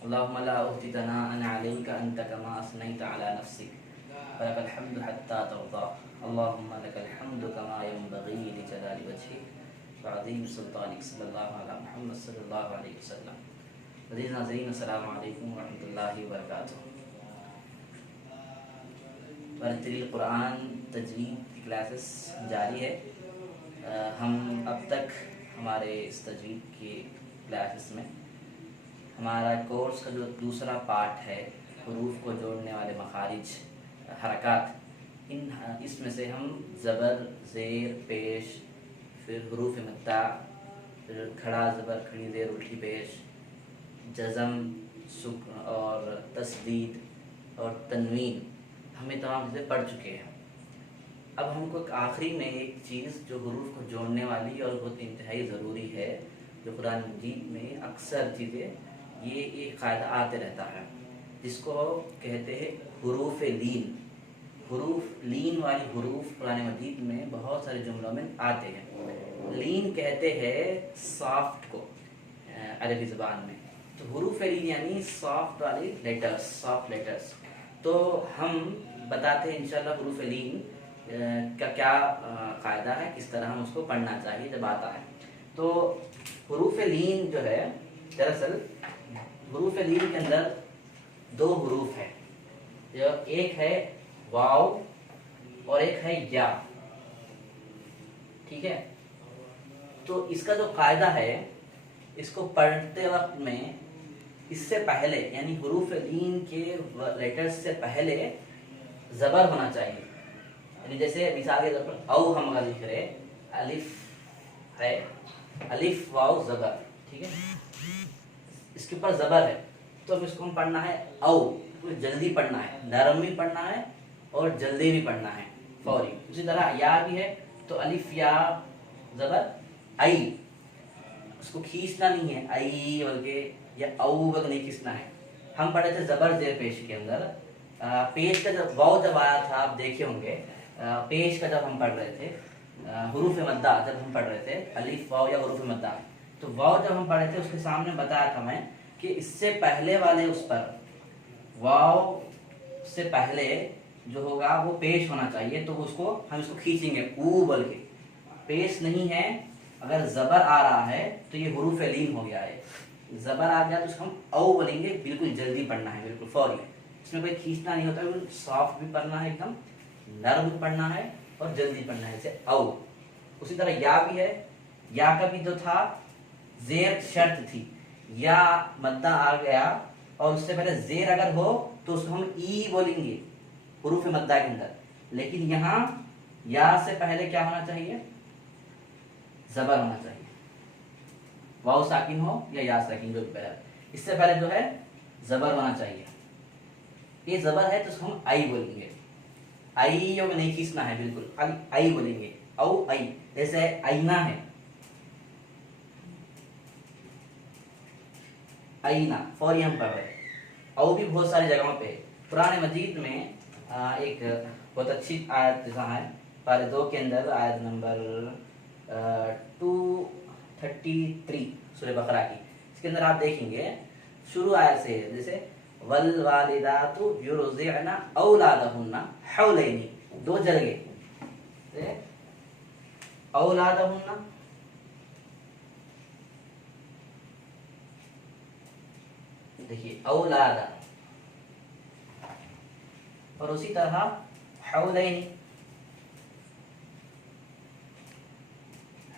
अल्लाहुम्मा ला उहती तनाअन अलैका अंत कमा असनैत अला नफ्सिक वलकल हम्दु हत्ता तर्दा अल्लाहुम्मा लकल हम्दु कमा यंबगी लिजलाली वजहिक व अज़ीम सुल्तानिक सल्लल्लाहु अला मुहम्मद सल्लल्लाहु अलैहि वसल्लम। अज़ीज़ नाज़रीन, अस्सलामु अलैकुम व रहमतुल्लाहि व बरकातुहू। बरतिल कुरान तजवीद की क्लासेस जारी है। हम अब तक हमारे इस तजवीद के क्लासेस में हमारा कोर्स का जो दूसरा पार्ट है, हुरूफ को जोड़ने वाले मखारिज हरकत, इसमें से हम ज़बर, ज़ेर, पेश, फिर हुरूफ मद्दा, फिर खड़ा ज़बर, खड़ी ज़ेर, उल्टी पेश, जज़म, सुक्न और तस्दीद और तनवीन हमें तमाम चीज़ें पढ़ चुके हैं। अब हमको एक आखिरी में एक चीज़ जो हुरूफ को जोड़ने वाली और बहुत इंतहाई ज़रूरी है, जो कुरान मजीद में अक्सर चीज़ें ये एक क़ायदा आते रहता है, जिसको कहते हैं हुरूफ लीन। हुरूफ लीन वाली हुरूफ कुरान मजीद में बहुत सारे जुमलों में आते हैं। लीन कहते हैं सॉफ्ट को अरबी ज़बान में, तो हुरूफ लीन यानी सॉफ्ट वाली लेटर्स, सॉफ्ट लेटर्स। तो हम बताते हैं इंशाल्लाह हुरूफ लीन का क्या क़ायदा है, किस तरह हम उसको पढ़ना चाहिए जब आता है। तो हुरूफ लीन जो है, दरअसल हुरूफ लीन के अंदर दो हुरूफ है, जो एक है वाव और एक है या। ठीक है, तो इसका जो कायदा है, इसको पढ़ते वक्त में इससे पहले यानी हुरूफ लीन के लेटर्स से पहले ज़बर होना चाहिए। यानी जैसे मिसाल के तौर पर औ हम अगर लिख रहे, अलिफ है, अलिफ वाव ज़बर, ठीक है, इसके ऊपर ज़बर है, तो अब इसको हम पढ़ना है औ, जल्दी पढ़ना है, नरम भी पढ़ना है और जल्दी भी पढ़ना है, फौरी। उसी तरह या भी है, तो अलिफ या ज़बर आई, उसको खींचना नहीं है आई बल्कि, या औ बल्कि नहीं खींचना है। हम पढ़े थे ज़बर ज़ेर पेश के अंदर, पेश का जब वाव जब आया था, आप देखे होंगे, पेश का जब हम पढ़ रहे थे, हुरूफ मद्दा जब हम पढ़ रहे थे, अलिफ वाव या हुरूफ मद्दा, तो वाव जब हम पढ़े थे उसके सामने बताया था मैं कि इससे पहले वाले उस पर वाव से पहले जो होगा वो पेश होना चाहिए, तो उसको हम इसको खींचेंगे ऊ बोल के। पेश नहीं है, अगर ज़बर आ रहा है तो ये हुरूफ लीन हो गया है। ज़बर आ गया तो उसको हम औ बोलेंगे, बिल्कुल जल्दी पढ़ना है, बिल्कुल फौरी। इसमें कोई खींचना नहीं होता, बिल्कुल सॉफ्ट भी पढ़ना है, एकदम नर्म भी पढ़ना है और जल्दी पढ़ना है, जैसे औ। उसी तरह या भी है, या का भी जो था ज़ेर शर्त थी, या मद्दा आ गया और उससे पहले ज़ेर अगर हो तो उसको हम ई बोलेंगे हुरूफ मद्दा के अंदर। लेकिन यहाँ या से पहले क्या होना चाहिए, ज़बर होना चाहिए, वाव साकिन हो या साकिन, जो भी पहले, इससे पहले जो है ज़बर होना चाहिए। ये ज़बर है तो उसको हम आई बोलेंगे, आई योग नहीं खींचना है, बिल्कुल आई बोलेंगे, औ आई। जैसे आईना है, आईना फौरी हम पढ़ रहे हैं। औ भी बहुत सारी जगहों पे पुराने मजीद में एक बहुत अच्छी आयत जहाँ है, पारे 2 के अंदर आयत नंबर 233 सूरह बकरा की, इसके अंदर आप देखेंगे शुरू आयत से, जैसे वल वालिदातु युरज़िअना औलादहुन्ना हौलैनी, 2 जगह औलादहुन्ना, देखिए औलादा, और उसी तरह हौलैनी,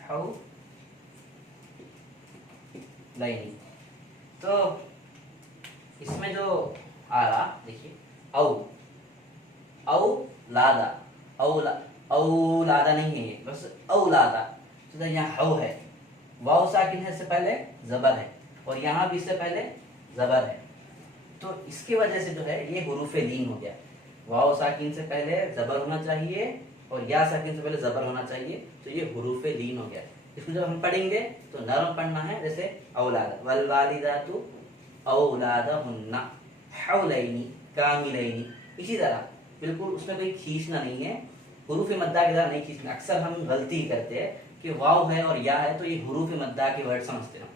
हौलैनी। तो इसमें जो आ रहा, देखिए औलादा, औलादा नहीं है, बस औलादा। तो यहाँ हौ है, वाव साकिन है, से पहले ज़बर है, और यहाँ भी इससे पहले ज़बर है, तो इसकी वजह से जो है ये हुरूफ लीन हो गया। वाव साकिन से पहले ज़बर होना चाहिए और या साकिन से पहले ज़बर होना चाहिए, तो ये हुरूफ लीन हो गया। इसको जब हम पढ़ेंगे तो नरम पढ़ना है, जैसे औलाद, वल वालिदातु औलादहुन्ना हौलैनी कामिलैनी। इसी तरह बिल्कुल उसमें कोई खींचना नहीं है, हुरूफ मद्दा की तरह नहीं खींचना। अक्सर हम गलती करते हैं कि वाव है और या है तो ये हुरूफ मद्दा के वर्ड समझते हैं,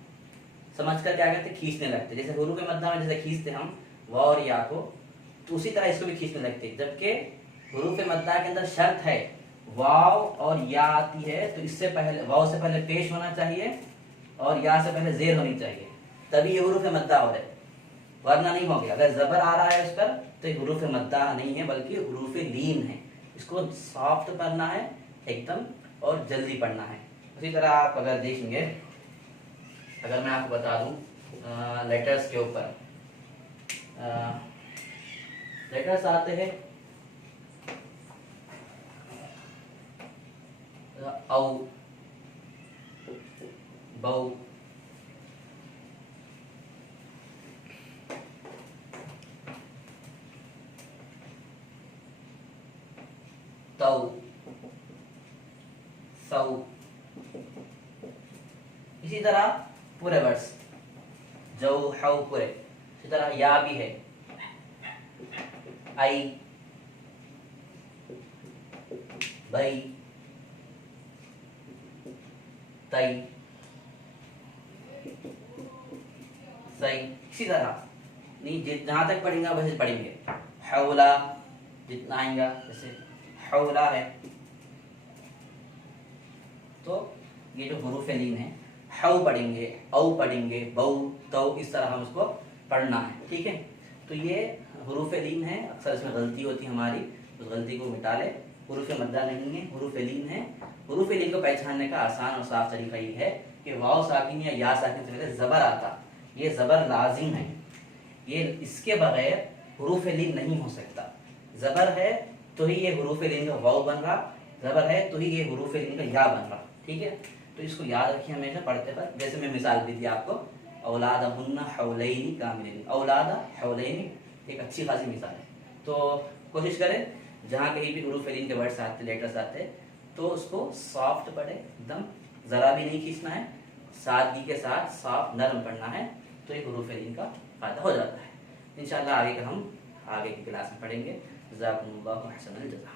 समझकर क्या करते, खींचने लगते। जैसे हुरूफ मद्दा में जैसे खींचते हम वाव और या को, तो उसी तरह इसको भी खींचने लगते। जबकि हुरूफ मद्दा के अंदर शर्त है वाव और या आती है तो इससे पहले वाव से पहले पेश होना चाहिए और या से पहले जेर होनी चाहिए, तभी ये हुरूफ मद्दा हो रहे, वरना नहीं होगा। अगर जबर आ रहा है उस पर तो ये हुरूफ मद्दा नहीं है बल्कि हुरूफ लीन है। इसको सॉफ्ट पढ़ना है एकदम और जल्दी पढ़ना है। उसी तरह आप अगर देखेंगे, अगर मैं आपको बता दूं लेटर्स के ऊपर, लेटर्स आते हैं औ, बौ, तौ, सौ। इसी तरह पूरे वर्ड्स जौ हौ पूरे। इसी तरह या भी है, आई, बई, तई, सही। इसी तरह नहीं जहां तक पढ़ेंगे वैसे पढ़ेंगे। हौला जितना आएगा, जैसे हौला है तो ये जो हुरूफ लीन है, हौ पढ़ेंगे, औ पढ़ेंगे, बौ, तौ, इस तरह हम उसको पढ़ना है। ठीक है, तो ये हुरूफ लीन है। अक्सर इसमें गलती होती है हमारी, उस गलती को मिटा ले। हुरूफ मद्दा नहीं है, हुरूफ लीन है। हुरूफ लीन को पहचानने का आसान और साफ तरीका ये है कि वाव साकिन या साकिन से पहले जबर आता, ये जबर लाजिम है, ये इसके बगैर हुरूफ लीन नहीं हो सकता। जबर है तो ही ये हुरूफ लीन का वाव बन रहा, जबर है तो ही ये हुरूफ लीन का या बन रहा। ठीक है, तो इसको याद रखिए हमेशा पढ़ते वक्त। जैसे मैं मिसाल दी थी आपको, औलादहुन्ना हौलैनी कामिलैनी, औलादा हौलैनी एक अच्छी खासी मिसाल है। तो कोशिश करें जहाँ कहीं भी हुरूफ लीन के वर्ड्स आते, लेटर्स आते, तो उसको सॉफ्ट पढ़े, एकदम जरा भी नहीं खींचना है, सादगी के साथ सॉफ्ट नरम पढ़ना है, तो एक हुरूफ लीन का फायदा हो जाता है। इंशाल्लाह आगे का हम आगे की क्लास में पढ़ेंगे। जज़ाकुमुल्लाहु अहसनल जज़ा।